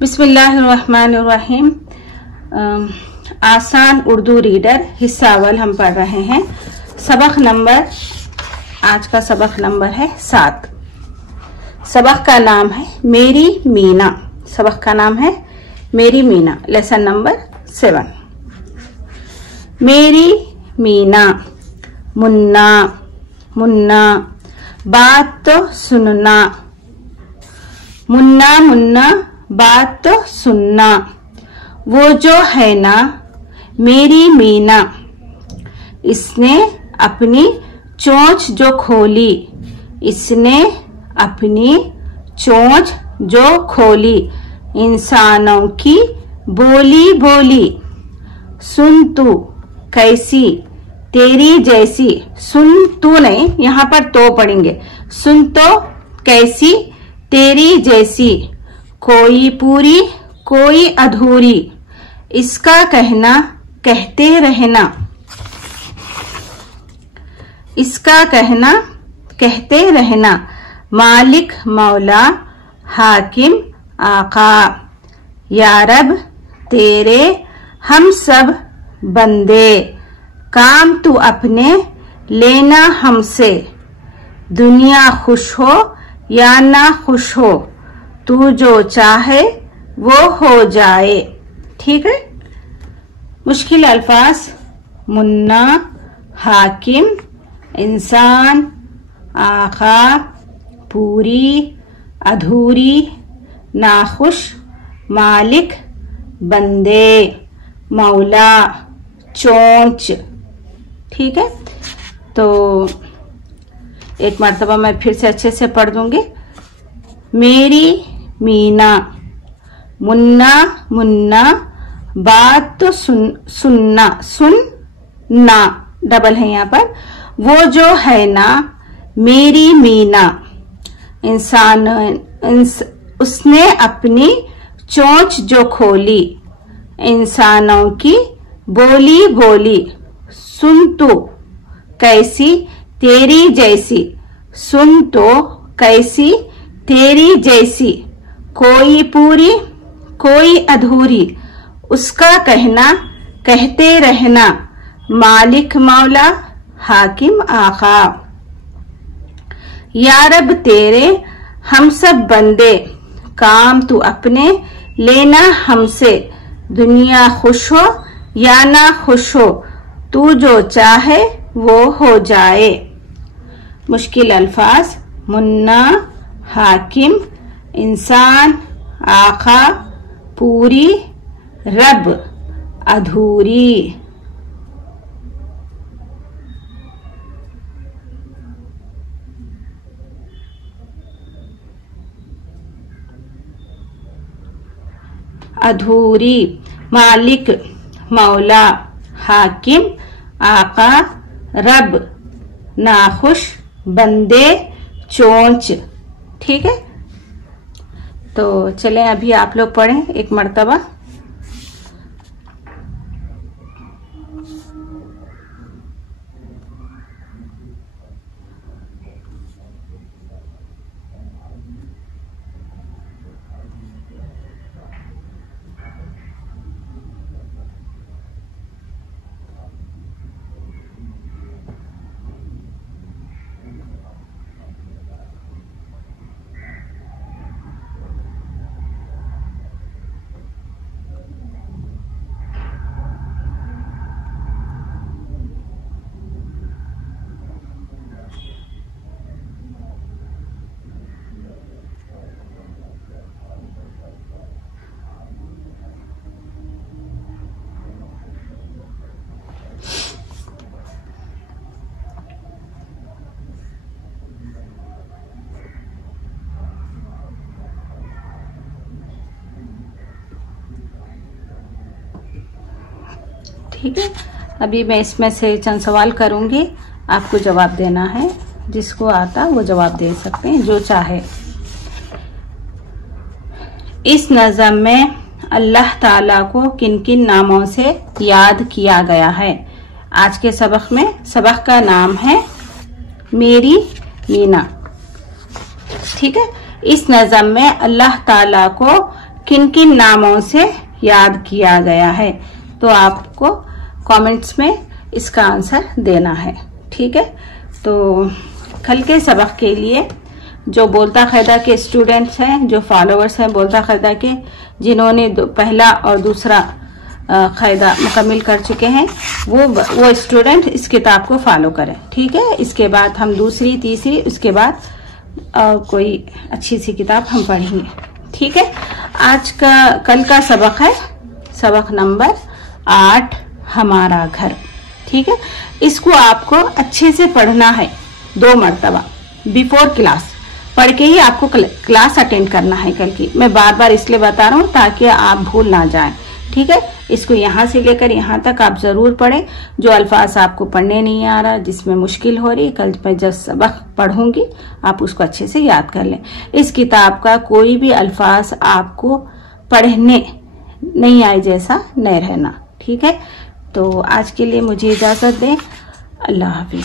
बिस्मिल्लाहिर्रहमानिर्रहीम। आसान उर्दू रीडर हिस्सा अव्वल हम पढ़ रहे हैं। सबक नंबर, आज का सबक नंबर है 7। सबक का नाम है मेरी मीना। सबक का नाम है मेरी मीना। Lesson number 7। मेरी मीना, मुन्ना मुन्ना, बात तो सुनना, मुन्ना मुन्ना बात तो सुनना। वो जो है ना मेरी मीना, इसने अपनी चोंच जो खोली, इसने अपनी चोंच जो खोली, इंसानों की बोली बोली। सुन तू कैसी तेरी जैसी, सुन तू नहीं, यहाँ पर तो पढ़ेंगे। सुन तो कैसी तेरी जैसी, कोई पूरी कोई अधूरी, इसका कहना कहते रहना, इसका कहना कहते रहना। मालिक मौला हाकिम आका, या रब तेरे हम सब बंदे, काम तू अपने लेना हमसे। दुनिया खुश हो या ना खुश हो, तू जो चाहे वो हो जाए। ठीक है। मुश्किल अल्फाज: मुन्ना, हाकिम, इंसान, आका, पूरी, अधूरी, नाखुश, मालिक, बंदे, मौला, चोंच। ठीक है। तो एक मर्तबा मैं फिर से अच्छे से पढ़ दूंगी। मेरी मीना, मुन्ना मुन्ना, बात तो सुनना, सुनना डबल है यहाँ पर। वो जो है ना मेरी मीना, उसने अपनी चोंच जो खोली, इंसानों की बोली बोली। सुन तू कैसी तेरी जैसी, सुन तो कैसी तेरी जैसी, कोई पूरी कोई अधूरी, उसका कहना कहते रहना। मालिक मौला हाकिम आका, या रब तेरे हम सब बंदे, काम तू अपने लेना हमसे। दुनिया खुश हो या ना खुश हो, तू जो चाहे वो हो जाए। मुश्किल अल्फाज: मुन्ना, हाकिम, इंसान, आका, पूरी, रब, अधूरी। अधूरी, मालिक मौला हाकिम आका, रब, नाखुश, बंदे, चोंच। ठीक है। तो चलें अभी आप लोग पढ़ें एक मर्तबा। ठीक है। अभी मैं इसमें से चंद सवाल करूंगी, आपको जवाब देना है। जिसको आता वो जवाब दे सकते हैं, जो चाहे। इस नज़म में अल्लाह ताला को किन किन नामों से याद किया गया है? आज के सबक में सबक का नाम है मेरी मीना। ठीक है। इस नज़म में अल्लाह ताला को किन किन नामों से याद किया गया है। तो आपको कमेंट्स में इसका आंसर देना है, ठीक है। तो कल के सबक के लिए जो बोलता क़ायदा के स्टूडेंट्स हैं, जो फॉलोअर्स हैं बोलता क़ायदा के, जिन्होंने पहला और दूसरा क़ायदा मुकम्मिल कर चुके हैं, वो स्टूडेंट इस किताब को फॉलो करें, ठीक है। इसके बाद हम दूसरी तीसरी, उसके बाद कोई अच्छी सी किताब हम पढ़ेंगे, ठीक है। कल का सबक है सबक नंबर 8, हमारा घर, ठीक है। इसको आपको अच्छे से पढ़ना है 2 मरतबा बिफोर क्लास, पढ़ के ही आपको क्लास अटेंड करना है कल की। मैं बार बार इसलिए बता रहा हूँ ताकि आप भूल ना जाएं, ठीक है। इसको यहाँ से लेकर यहाँ तक आप जरूर पढ़ें। जो अल्फाज आपको पढ़ने नहीं आ रहा, जिसमें मुश्किल हो रही, कल मैं जब सबक पढ़ूंगी आप उसको अच्छे से याद कर लें। इस किताब का कोई भी अल्फाज आपको पढ़ने नहीं आए जैसा नहीं रहना, ठीक है। तो आज के लिए मुझे इजाजत दें। अल्लाह हाफिज।